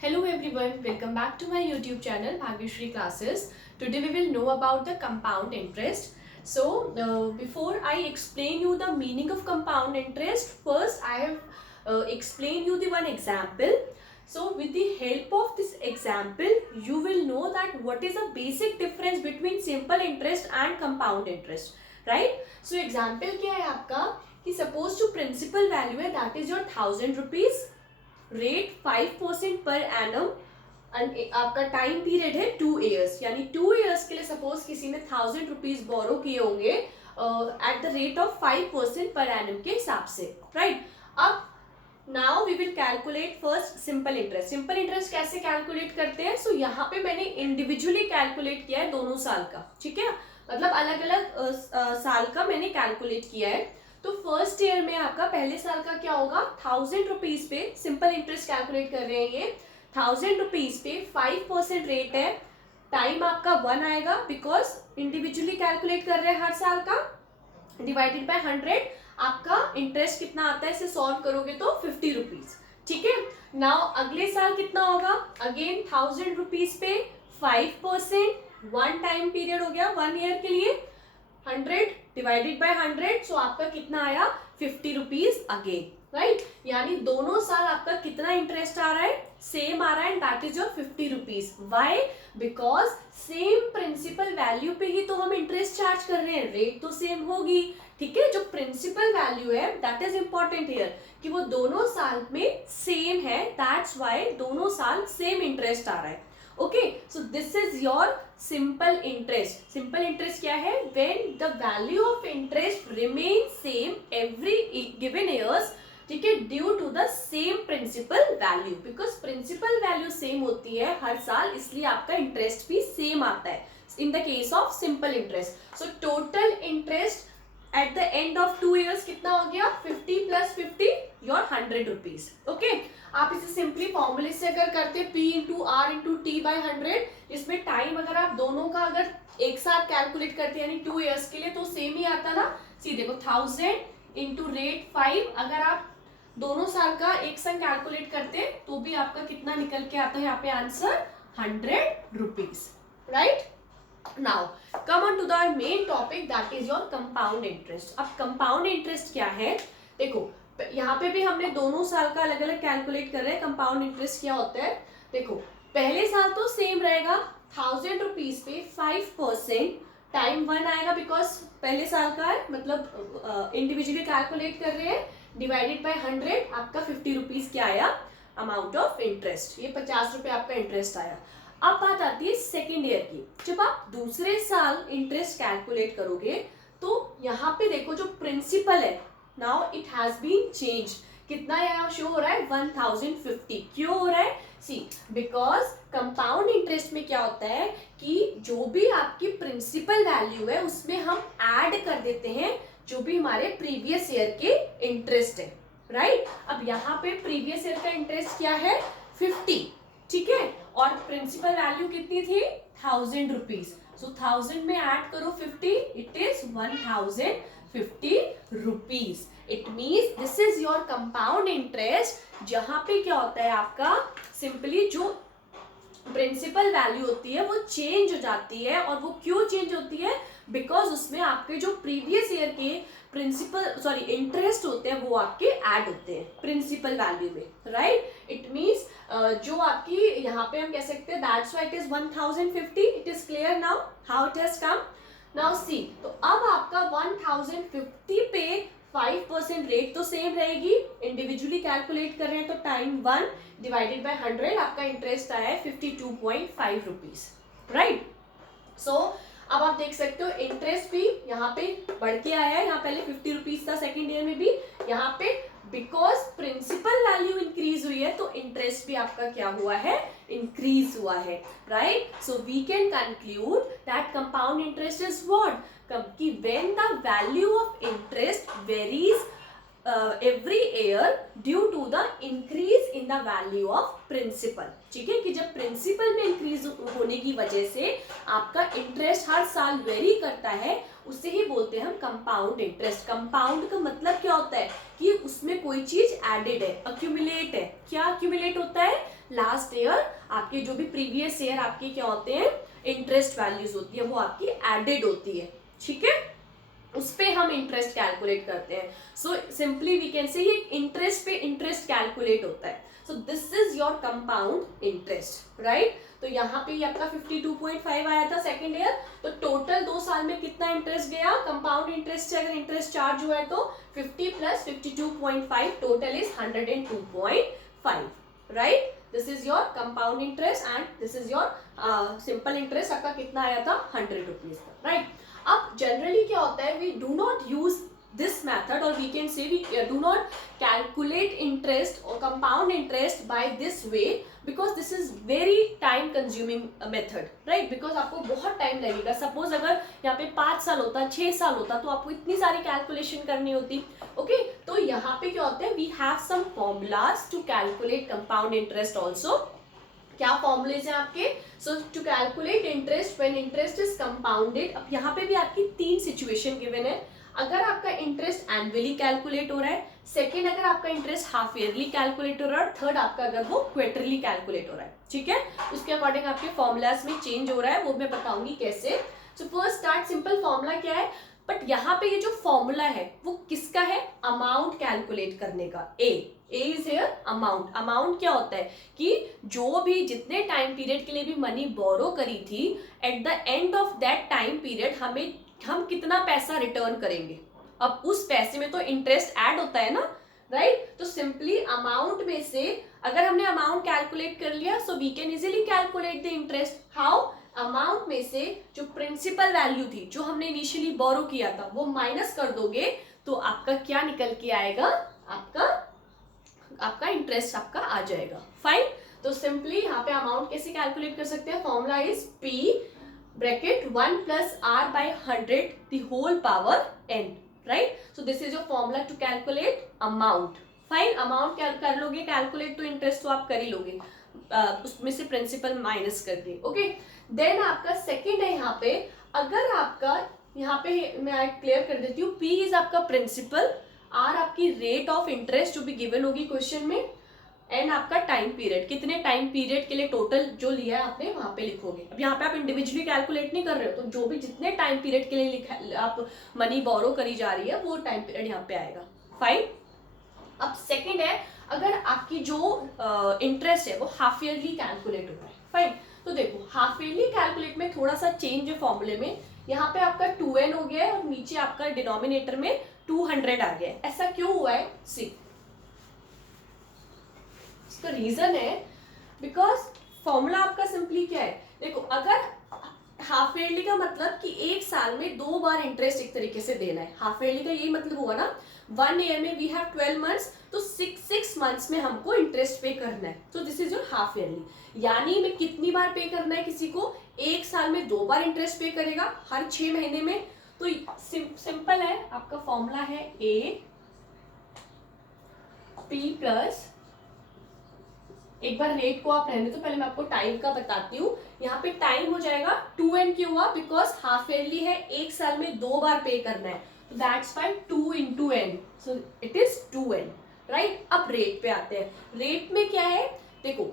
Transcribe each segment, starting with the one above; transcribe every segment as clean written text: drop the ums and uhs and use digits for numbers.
Hello everyone, welcome back to my YouTube channel Bhagyashree Classes. Today we will know about the compound interest. Before I explain you the meaning of compound interest, first I have explained you the one example. So with the help of this example, you will know that what is the basic difference between simple interest and compound interest, right? So example क्या है आपका कि suppose to principal value है that is your 1000 rupees, rate 5% per annum, आपका time period है 2 years, यानी 2 years के लिए सपोज किसी ने 1000 rupees बोरो किए होंगे at the rate of 5% per annum के हिसाब से, राइट? अब now we will calculate first simple interest. Simple interest कैसे कैलकुलेट करते हैं? सो यहाँ पे मैंने इंडिविजुअली कैलकुलेट किया है दोनों साल का, ठीक है, मतलब अलग अलग साल का मैंने कैलकुलेट किया है. तो फर्स्ट ईयर में आपका पहले साल का क्या होगा, 1000 rupees पे सिंपल इंटरेस्ट कैलकुलेट कर रहे हैं. ये 1000 rupees पे 5% रेट है, टाइम आपका 1 आएगा बिकॉज इंडिविजुअली कैलकुलेट कर रहे हैं हर साल का, डिवाइडेड बाय 100. आपका इंटरेस्ट कितना आता है, इसे सॉल्व करोगे तो 50 rupees, ठीक है. नाउ अगले साल कितना होगा, अगेन 1000 rupees पे 5%, वन टाइम पीरियड हो गया 1 year के लिए, 100 डिवाइडेड बाय 100, सो आपका कितना आया 50 rupees अगेन, राइट? यानी दोनों साल आपका कितना इंटरेस्ट आ रहा है, सेम आ रहा है, that is your 50 rupees. Why? Because same principal value पे ही तो हम इंटरेस्ट चार्ज कर रहे हैं, रेट तो सेम होगी, ठीक है. जो प्रिंसिपल वैल्यू है दैट इज इंपॉर्टेंट हियर कि वो दोनों साल में सेम है, दैट्स व्हाई दोनों साल सेम इंटरेस्ट आ रहा है. Okay, so this is your simple interest. Simple interest क्या है, when the value of interest remain same every given years, ठीक है, due to the same principal value. Because principal value same होती है हर साल, इसलिए आपका इंटरेस्ट भी सेम आता है in the case of simple interest. So total interest eight the end of 2 years कितना हो गया, 50 + 50 योर 100 rupees. ओके, आप इसे सिंपली फॉर्मूले से अगर करते P × R × T/100, इसमें टाइम अगर आप दोनों का अगर एक साथ कैलकुलेट करते हैं यानी 2 years के लिए, तो सेम ही आता ना. सी देखो 1000 × रेट 5, अगर आप दोनों साल का एक संग कैलकुलेट करते हैं तो भी आपका कितना निकल के आता है यहाँ पे answer, 100 rupees, right? Now come on to the main topic that is your compound interest. अब कंपाउंड इंटरेस्ट क्या है, देखो यहाँ पे भी हमने दोनों साल का अलग अलग कैलकुलेट कर रहे हैं. कंपाउंड इंटरेस्ट क्या होता है, देखो पहले साल तो सेम रहेगा, 1000 rupees पे 5%, टाइम 1 आएगा बिकॉज पहले साल का है, मतलब इंडिविजुअली कैलकुलेट कर रहे हैं, डिवाइडेड बाय 100, आपका 50 rupees क्या आया, अमाउंट ऑफ इंटरेस्ट, ये 50 रुपए आपका इंटरेस्ट आया. अब बात आती है सेकेंड ईयर की. जब आप दूसरे साल इंटरेस्ट कैलकुलेट करोगे तो यहाँ पे देखो जो प्रिंसिपल है, now it has been change. कितना यहाँ शो हो रहा है, 1050. क्यों हो रहा है, सी बिकॉज कंपाउंड इंटरेस्ट में क्या होता है कि जो भी आपकी प्रिंसिपल वैल्यू है उसमें हम ऐड कर देते हैं जो भी हमारे प्रीवियस ईयर के इंटरेस्ट है, राइट? अब यहाँ पे प्रीवियस ईयर का इंटरेस्ट क्या है, 50, ठीक है, और प्रिंसिपल वैल्यू कितनी थी, 1000 rupees. सो 1000 में ऐड करो 50, it is 1050 rupees. It means this is your compound interest, जहां पे क्या होता है आपका सिंपली जो प्रिंसिपल वैल्यू होती है वो चेंज हो जाती है. और वो क्यों चेंज होती है, बिकॉज उसमें आपके जो प्रीवियस ईयर के प्रिंसिपल इंटरेस्ट होते हैं वो आपके ऐड होते हैं प्रिंसिपल वैल्यू में, राइट? इट मीन्स जो आपकी यहाँ पे हम कह सकते हैं that's why it is 1050. It is clear now how it has come. Now see, तो अब आपका 1050 पे 5% रेट तो सेम रहेगी, इंडिविजुअली कैलकुलेट कर रहे हैं तो टाइम 1 डिवाइडेड बाय 100, आपका इंटरेस्ट आया है 52.5 rupees, राइट? सो अब आप देख सकते हो इंटरेस्ट भी यहाँ पे बढ़ के आया है. यहाँ पहले 50 rupees था सेकेंड ईयर में भी, यहाँ पे बिकॉज प्रिंसिपल वैल्यू इंक्रीज हुई है तो इंटरेस्ट भी आपका क्या हुआ है, इंक्रीज हुआ है, right? So we can conclude that compound interest is what, कि when the value of interest varies every year due to the increase in the value of principal. ठीक है, कि जब प्रिंसिपल में इंक्रीज होने की वजह से आपका इंटरेस्ट हर साल वेरी करता है, उसे ही बोलते हैं हम कंपाउंड इंटरेस्ट. कंपाउंड का मतलब क्या होता है कि उसमें कोई चीज एडेड है, अक्यूमुलेट है. क्या अक्यूमुलेट होता है, लास्ट ईयर आपके जो भी प्रीवियस ईयर आपके क्या होते हैं इंटरेस्ट वैल्यूज होती है वो आपकी एडेड होती है, ठीक है, उस पे हम इंटरेस्ट कैलकुलेट करते हैं. सो सिंपली वी कैन से ये इंटरेस्ट पे इंटरेस्ट कैलकुलेट होता है. सो this is your compound interest, right. तो यहाँ पे ये आपका 52.5 आया था सेकेंड ईयर. तो टोटल 2 साल में कितना इंटरेस्ट गया कंपाउंड इंटरेस्ट से, अगर इंटरेस्ट चार्ज हुआ है तो 50 plus 52.5 total is 102.5, right. This is your compound interest and this is your simple interest. आपका कितना आया था 100 रुपीज का, राइट. अब जनरली क्या होता है we do not use this method or we can say we do not calculate interest or compound interest by this way because this is very time consuming method, right. because आपको बहुत time लगेगा. Suppose अगर यहाँ पे 5 साल होता 6 साल होता तो आपको इतनी सारी कैलकुलेशन करनी होती. ओके तो यहाँ पे क्या होता है we have some formulas to calculate compound interest also. क्या फॉर्मूलेज हैं आपके. So to calculate interest when interest is compounded. अब यहाँ पे भी आपकी 3 सिचुएशन गिवन है. अगर आपका इंटरेस्ट एनुअली कैलकुलेट हो रहा है, सेकेंड अगर आपका इंटरेस्ट हाफ ईयरली कैलकुलेट हो रहा है, और थर्ड आपका अगर वो क्वार्टरली कैलकुलेट हो रहा है, ठीक है. उसके अकॉर्डिंग आपके फॉर्मूलाज में चेंज हो रहा है, वो मैं बताऊंगी कैसे. So first start simple formula क्या है, बट यहाँ पे ये जो फॉर्मूला है वो किसका है अमाउंट कैलकुलेट करने का. ए इज हियर अमाउंट. अमाउंट क्या होता है कि जो भी जितने टाइम पीरियड के लिए भी मनी बोरो करी थी eight the end of that time period हम कितना पैसा रिटर्न करेंगे. अब उस पैसे में तो इंटरेस्ट ऐड होता है ना, राइट. तो सिंपली अमाउंट में से अगर हमने अमाउंट कैलकुलेट कर लिया so we can easily calculate the interest. How. Amount में से जो प्रिंसिपल वैल्यू थी जो हमने इनिशियली बोरो किया था वो माइनस कर दोगे तो आपका क्या निकल के आएगा, आपका इंटरेस्ट आपका आ जाएगा. फाइन. तो सिंपली यहाँ पे अमाउंट कैसे कैलकुलेट कर सकते हैं. Formula is P bracket 1 plus r by 100 the whole power n, right. so this is your formula to calculate amount. fine. amount क्या कर लोगे कैलकुलेट तो इंटरेस्ट तो आप कर ही लोगे, उसमें से प्रिंसिपल माइनस करके. ओके देन आपका सेकंड है यहाँ पे. अगर आपका यहाँ पे मैं क्लियर कर देती हूँ. p इज आपका प्रिंसिपल, r आपकी रेट ऑफ इंटरेस्ट जो भी गिवन होगी क्वेश्चन में, एंड आपका टाइम पीरियड कितने टाइम पीरियड के लिए टोटल जो लिया है आपने वहां पे लिखोगे. अब यहाँ पे आप इंडिविजुअली कैलकुलेट नहीं कर रहे हो तो जो भी जितने टाइम पीरियड के लिए आप मनी बोरो करी जा रही है वो टाइम पीरियड यहाँ पे आएगा. फाइन. अब सेकंड है अगर आपकी जो इंटरेस्ट है वो हाफ ईयरली कैलकुलेट हो रहा है. फाइन. तो देखो हाफ ईयरली कैलकुलेट में थोड़ा सा चेंज है फॉर्मूले में. यहाँ पे आपका 2n हो गया है और नीचे आपका डिनोमिनेटर में 200 आ गया है. ऐसा क्यों हुआ है सी. इसका रीजन है बिकॉज फॉर्मूला आपका सिंपली क्या है. देखो अगर हाफ ईयरली का मतलब कि एक साल में 2 बार इंटरेस्ट एक तरीके से देना है. हाफ ईयरली का यही मतलब हुआ ना. 1 ईयर में वी हैव 12 मंथ्स तो 6 मंथ्स में हमको इंटरेस्ट पे करना है. तो this is your half yearly. यानी मैं कितनी बार पे करना है किसी को, एक साल में 2 बार इंटरेस्ट पे करेगा हर 6 महीने में. तो सिंपल है आपका फॉर्मूला है ए पी प्लस, एक बार रेट को आप रहने तो पहले मैं आपको टाइम का बताती हूँ. यहाँ पे टाइम हो जाएगा 2n क्यों हुआ बिकॉज हाफ ईयरली है, एक साल में 2 बार पे करना है. तो that's why 2 into n, so it is 2n, right. अब रेट पे आते हैं. रेट में क्या है देखो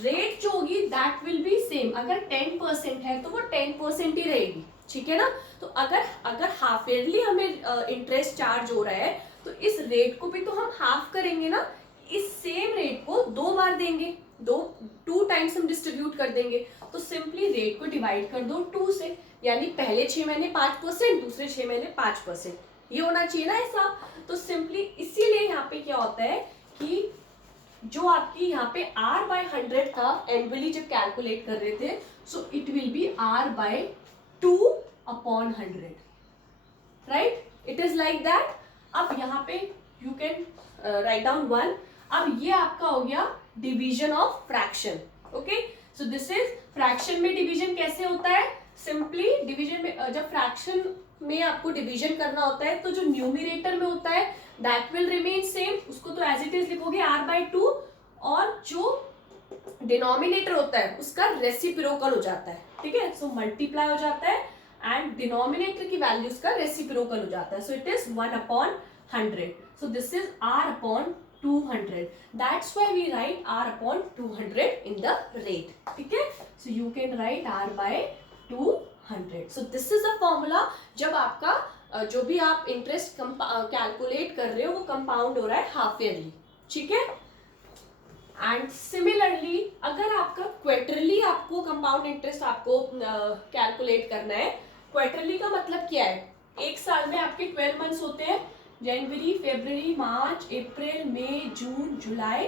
रेट जो होगी दैट विल बी सेम. अगर 10% है तो वो 10% ही रहेगी, ठीक है ना. तो अगर हाफ ईयरली हमें इंटरेस्ट चार्ज हो रहा है तो इस रेट को भी तो हम हाफ करेंगे ना. इस सेम रेट को 2 बार देंगे, 2 टाइम्स हम डिस्ट्रीब्यूट कर देंगे. तो सिंपली रेट को डिवाइड कर दो 2 से, यानी पहले 6 महीने 5%, दूसरे 6 महीने 5%. ये होना चाहिए ना ऐसा. तो सिंपली इसीलिए यहाँ पे क्या होता है कि जो आपकी यहाँ पे r by 100 था एनुअली जब कैलकुलेट कर रहे थे सो it will be r by 2 upon 100, right. It is like that. अब यहाँ पे यू कैन राइट डाउन 1. अब ये आपका हो गया division of fraction. Okay so this is fraction में डिवीजन कैसे होता है. सिंपली डिवीजन में जब फ्रैक्शन में आपको डिवीजन करना होता है तो जो न्यूमरेटर में होता है दैट विल रिमेन सेम, उसको तो एज इट इज लिखोगे r/2, और जो डिनोमिनेटर होता है उसका रेसिप्रोकल हो जाता है, ठीक है. सो मल्टीप्लाई हो जाता है एंड डिनोमिनेटर की वैल्यूज का रेसिप्रोकल हो जाता है. सो it is 1/100. So this is r/2. 200. That's why we write r upon 200 in the rate. ठीक है, so you can write r by 200. So this is the formula. जब आपका जो भी आप इंटरेस्ट कैलकुलेट कर रहे हो वो कंपाउंड हो रहा है हाफ ईयरली. ठीक है. एंड सिमिलरली अगर आपका क्वार्टरली आपको कंपाउंड इंटरेस्ट आपको कैलकुलेट करना है. क्वार्टरली का मतलब क्या है? एक साल में आपके 12 मंथ्स होते हैं. जनवरी, फरवरी, मार्च, अप्रैल, मई, जून, जुलाई,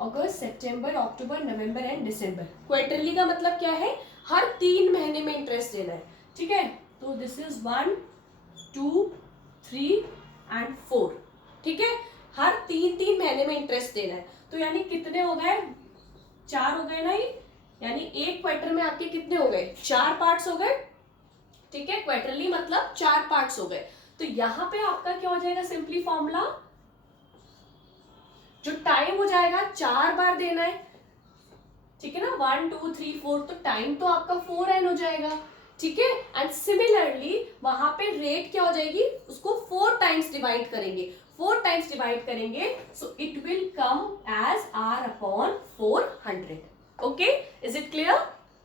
अगस्त, सितंबर, अक्टूबर, नवंबर एंड दिसंबर. क्वार्टरली का मतलब क्या है? हर 3 महीने में इंटरेस्ट देना है. ठीक है. तो दिस इज 1, 2, 3 एंड 4. ठीक है. हर 3 महीने में इंटरेस्ट देना है. तो यानी कितने हो गए? 4 हो गए ना ये. यानी एक क्वार्टर में आपके कितने हो गए? 4 पार्ट्स हो गए. ठीक है. क्वार्टरली मतलब 4 पार्ट्स हो गए. तो यहां पे आपका क्या हो जाएगा? सिंपली फॉर्मूला जो टाइम हो जाएगा 4 बार देना है. ठीक है ना. 1, 2, 3, 4. तो टाइम तो आपका 4n हो जाएगा. ठीक है. एंड सिमिलरली वहां पे रेट क्या हो जाएगी? उसको 4 टाइम्स डिवाइड करेंगे. 4 टाइम्स डिवाइड करेंगे. So it will come as r upon 400. Okay, is it clear?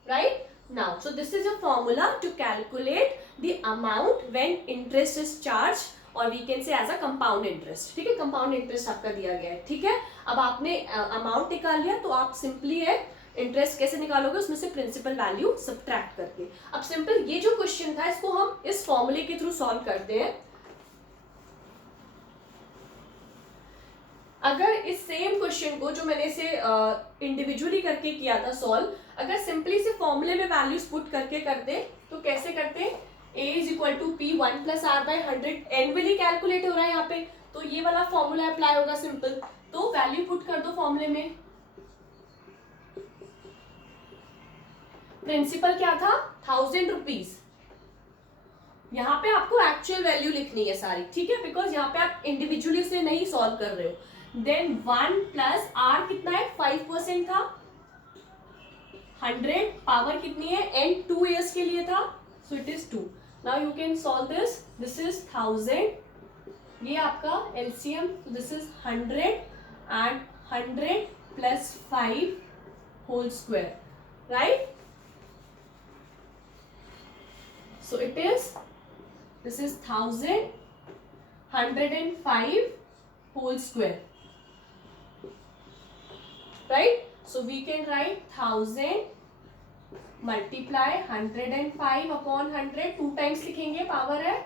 Right now, so this is a formula to calculate the amount when interest is charged, और we can say as a compound interest. ठीक है. Compound interest आपका दिया गया है. ठीक है. अब आपने अमाउंट निकाल लिया तो आप सिंपली है इंटरेस्ट कैसे निकालोगे? उसमें से प्रिंसिपल वैल्यू सब्ट्रैक्ट करके. अब सिंपल ये जो क्वेश्चन था इसको हम इस फॉर्मूले के थ्रू सॉल्व करते हैं. अगर इस सेम क्वेश्चन को जो मैंने इसे इंडिविजुअली करके किया था सॉल्व, अगर सिंपली से फॉर्मूले में वैल्यूज पुट करके करते तो कैसे करते? a is equal to P 1 plus R by 100. Annually calculate हो रहा है यहाँ पे. तो ये वाला फॉर्मूला अप्लाई होगा सिंपल. तो वैल्यू पुट कर दो फॉर्मूले में. प्रिंसिपल क्या था? 1000 रुपीज. यहाँ पे आपको एक्चुअल वैल्यू लिखनी है सारी. ठीक है. बिकॉज यहाँ पे आप इंडिविजुअली से नहीं सॉल्व कर रहे हो. देन 1 प्लस आर कितना है? 5% था. 100 पावर कितनी है? n 2 ईयर्स के लिए था. So it is 2. Now you can solve this. This is 1000. ये आपका LCM. This is 100 and 100 plus 5 whole square. Right. So it is, this is 1000, 105 whole square. Right? So we can write 1000 multiply 105 upon 100. 2 times लिखेंगे. Power है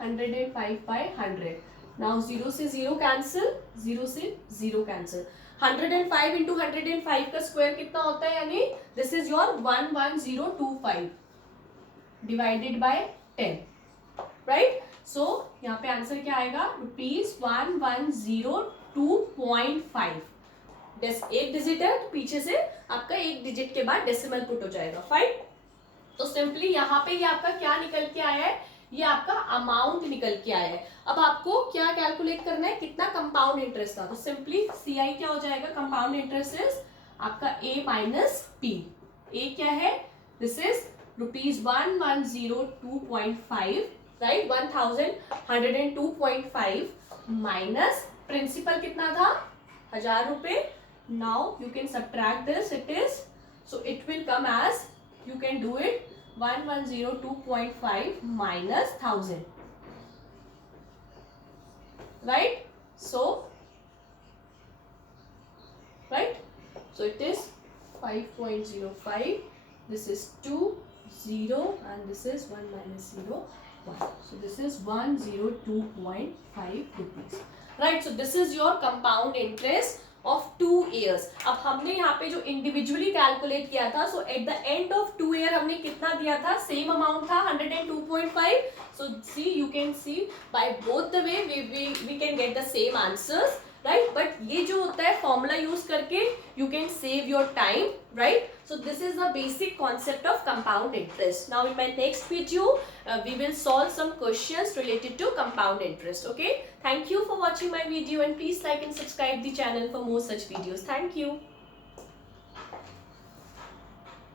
105 by 100. Now 0 से 0 cancel. 0 से 0 cancel. 105 into 105 का square कितना होता है? यानी this is your 11025. Divided by 10. Right. So यहाँ पे आंसर क्या आएगा? ₹1102.5. एक डिजिट है तो पीछे से आपका एक डिजिट के बाद डेसिमल पुट हो जाएगा. फाइन. तो सिंपली यहाँ पे ये आपका क्या निकल के आया है? ये आपका अमाउंट निकल के आया है. अब आपको क्या कैलकुलेट करना है? कितना कंपाउंड इंटरेस्ट था. तो सिंपली सीआई क्या हो जाएगा? कंपाउंड इंटरेस्ट इज आपका a माइनस पी. ए क्या है? This is ₹1102.5. Right. 1102.5 minus principal कितना था? 1000 रुपए. Now you can subtract this. It is, so it will come as, you can do it, 1102.5 minus 1000. Right? So it is 5.05. This is 2, 0 and this is 1 minus 0, 1. So this is 102.5 rupees. Right? So this is your compound interest of 2 years. अब हमने यहाँ पे जो individually calculate किया था, so at the end of 2 year हमने कितना दिया था? सेम अमाउंट था 102.5. So see, you can see by both the way we can get the same answers. Right. But ये जो होता है फॉर्मूला यूज करके you can save your time. Right. So this is the basic concept of compound interest. Now in my next video, we will solve some questions related to compound interest. Okay. Thank you for watching my video and please like and subscribe the channel for more such videos. Thank you.